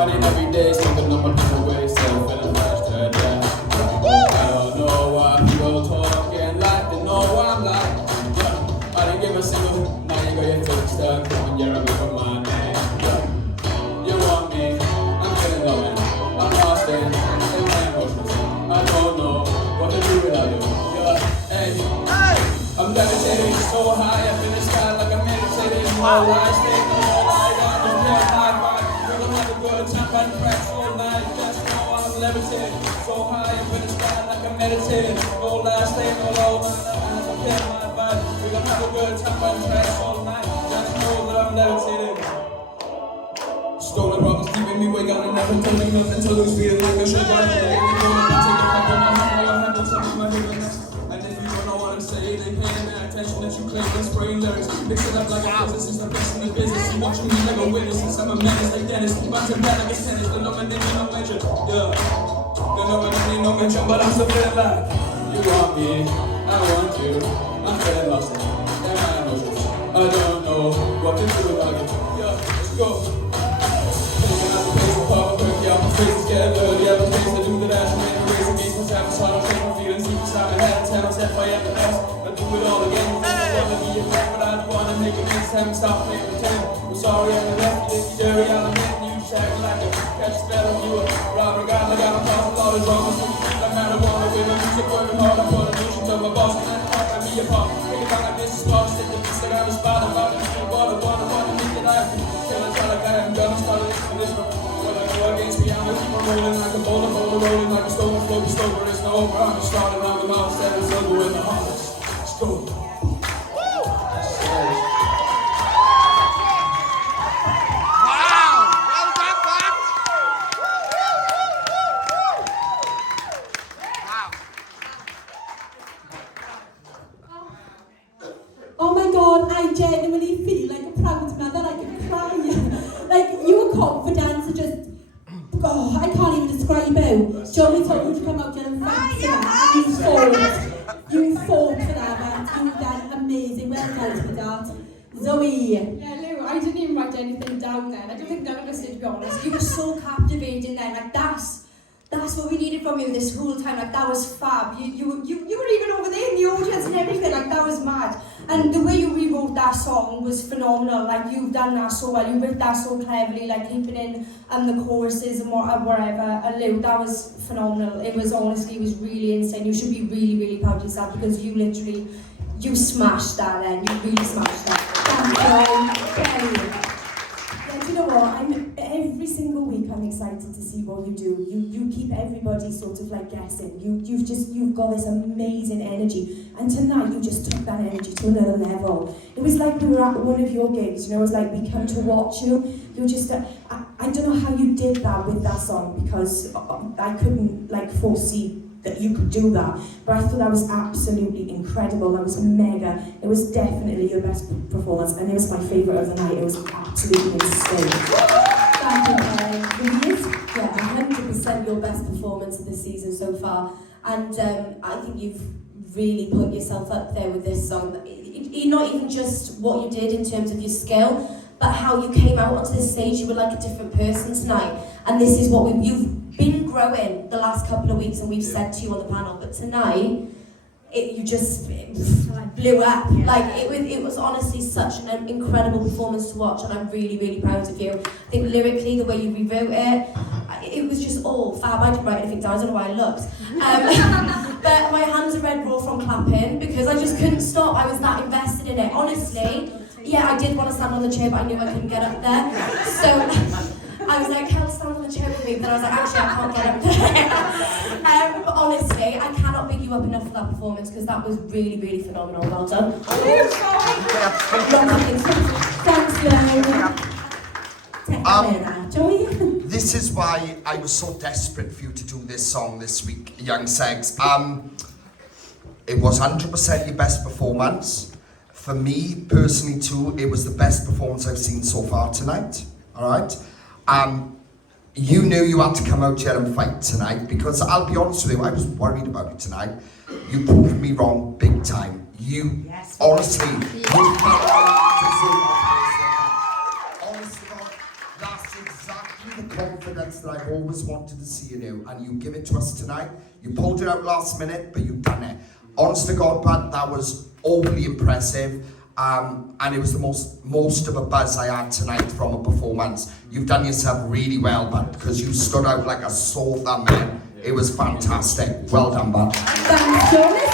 grinding every day, smoking on my different ways, feeling frustrated, yeah. I don't know why people talking like they know what I'm like. Yeah. I didn't give a single, now you got your foot stuck, and you're a bit of my name. Yeah. You want me, I'm feeling lonely, I'm lost in my emotions. I don't know what to do without you. Yeah, hey, I'm levitating so high up in the sky like I'm meditating. No lie, stay no lie, I don't care my vibe. We're gonna have a good time and practice all night. Just know I'm levitating so high up in the sky like I'm meditating. No lie, stay no low, I don't care my vibe. We're gonna have a good time and practice all night. Just know that I'm levitating. Stolen rock is keeping me awake, and I never telling nothing to lose feeling like I should run away. I'm taking back on my heart, while I handle some of my heaviness. And if you don't know what I'm saying, they paying me attention that you claim and spraying lyrics. Mix it up like a physicist, I'm best in the business. You watching me like a witness, since I'm a menace like Dennis. Bunch of bad like it's tennis, they're not my name, no mention. Yeah, they're not my name, no mention, but I'm still feeling like you want me, I want you. I'm feeling lost in my emotions. I don't know what to do about it. Yeah, let's go. Yeah, my face is getting dirty, I have a face to do the dash. I'm in a race against myself, so I don't take my feelings deep inside my head. 10 on 10 for every dance, I do it all again. You think I wanna be your friend, but I do wanna make it next time. Stop playing pretend. I'm sorry I'm left you, it's dirty, I'll admit you shag like a catch spell of you. Robber got like I'm causing all the drama, so you feel like marijuana with my music working hard. I put a notion to my boss, and I can't let me apart. Think about my business spot, stick the piece that I'm a spot about it. Wanna make it happen. Tell it like I am done, started this one. Against me, I'm gonna keep on rolling like a boulder, rolling like a stone, flow, slower, it's no over. I'm just starting on the mouth, standing silver in the harvest. Let's go. Wow! Well done, man! Wow. Oh my god, I genuinely feel like a proud mother, I can cry. Like, your confidence are just, oh, I can't even describe it. Joey told you to come out here and fight for that, and you fought. You fought for that, but you've done amazing. Well done, sweetheart. Zoe. Yeah, Lou, I didn't even write anything down then. I don't think none of us did, to be honest. You were so captivating then, like that's what we needed from you this whole time. Like that was fab. You were even over there in the audience and everything. Like that was mad. And the way you rewrote that song was phenomenal. Like you've done that so well. You wrote that so cleverly. Like keeping in the choruses and whatever. And Lou, that was phenomenal. It was honestly, it was really insane. You should be really, really proud of yourself because you smashed that. Then you really smashed that. Thank you. Yeah, do you know what? Every single week I'm excited to see what you do. You keep everybody sort of like guessing. You've got this amazing energy. And tonight you just took that energy to another level. It was like we were at one of your gigs, you know, it was like we come to watch you. You just, I don't know how you did that with that song because I couldn't like foresee that you could do that, but I thought that was absolutely incredible. That was mega. It was definitely your best performance, and it was my favourite of the night. It was absolutely insane. Thank you, Karen. It is, 100% your best performance of the season so far, and I think you've really put yourself up there with this song. Not even just what you did in terms of your skill, but how you came out onto the stage. You were like a different person tonight, and this is what you've been growing the last couple of weeks, and we've said to you on the panel, but tonight you just blew up. Like it was honestly such an incredible performance to watch, and I'm really, really proud of you. I think lyrically, the way you rewrote it was just all fab. I didn't write anything down, I don't know why I looked. But my hands are red raw from clapping because I just couldn't stop. I was that invested in it. Honestly, yeah, I did want to stand on the chair, but I knew I couldn't get up there. So I was like, "Kel, stand on the chair with me," but I was like, actually, I can't get up there. But honestly, I cannot big you up enough for that performance because that was really, really phenomenal. Well done. Thanks, Joey. This is why I was so desperate for you to do this song this week, YvngSegs. It was 100% your best performance. For me, personally too, it was the best performance I've seen so far tonight. Alright? You knew you had to come out here and fight tonight because I'll be honest with you, I was worried about it tonight. You proved me wrong big time. You, honestly, you honestly, that's exactly the confidence always wanted to see in you, and you give it to us tonight. You pulled it out last minute, but you've done it. Honest to God, bud, that was overly impressive. And it was the most of a buzz I had tonight from a performance. You've done yourself really well, bud, because you stood out like a sore thumb, man. It was fantastic. Well done, bud. Thanks, John.